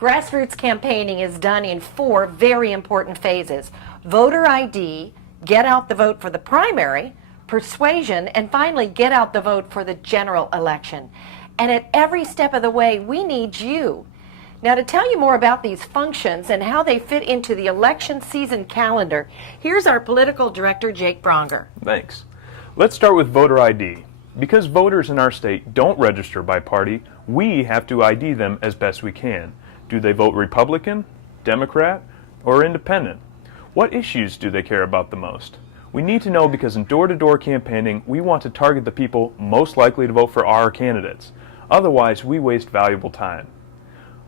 Grassroots campaigning is done in 4 very important phases: voter ID, get out the vote for the primary, persuasion, and finally get out the vote for the general election. And at every step of the way, we need you. Now, to tell you more about these functions and how they fit into the election season calendar, here's our political director, Jake Bronger. Thanks. Let's start with voter ID. Because voters in our state don't register by party, we have to ID them as best we can. Do they vote Republican, Democrat, or Independent? What issues do they care about the most? We need to know because in door-to-door campaigning, we want to target the people most likely to vote for our candidates. Otherwise, we waste valuable time.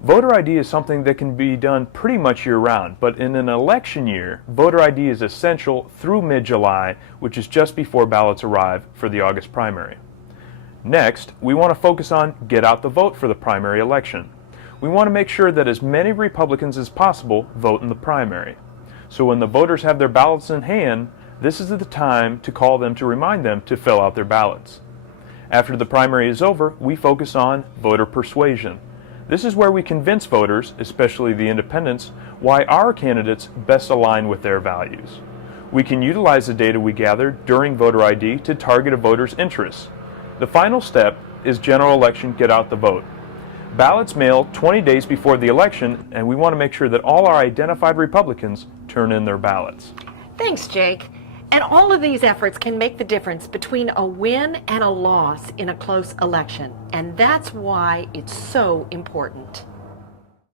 Voter ID is something that can be done pretty much year-round, but in an election year, voter ID is essential through mid-July, which is just before ballots arrive for the August primary. Next, we want to focus on get out the vote for the primary election. We want to make sure that as many Republicans as possible vote in the primary. So when the voters have their ballots in hand, this is the time to call them to remind them to fill out their ballots. After the primary is over, we focus on voter persuasion. This is where we convince voters, especially the independents, why our candidates best align with their values. We can utilize the data we gathered during voter ID to target a voter's interests. The final step is general election get out the vote. Ballots mail 20 days before the election, and we want to make sure that all our identified Republicans turn in their ballots. Thanks, Jake. And all of these efforts can make the difference between a win and a loss in a close election. And that's why it's so important.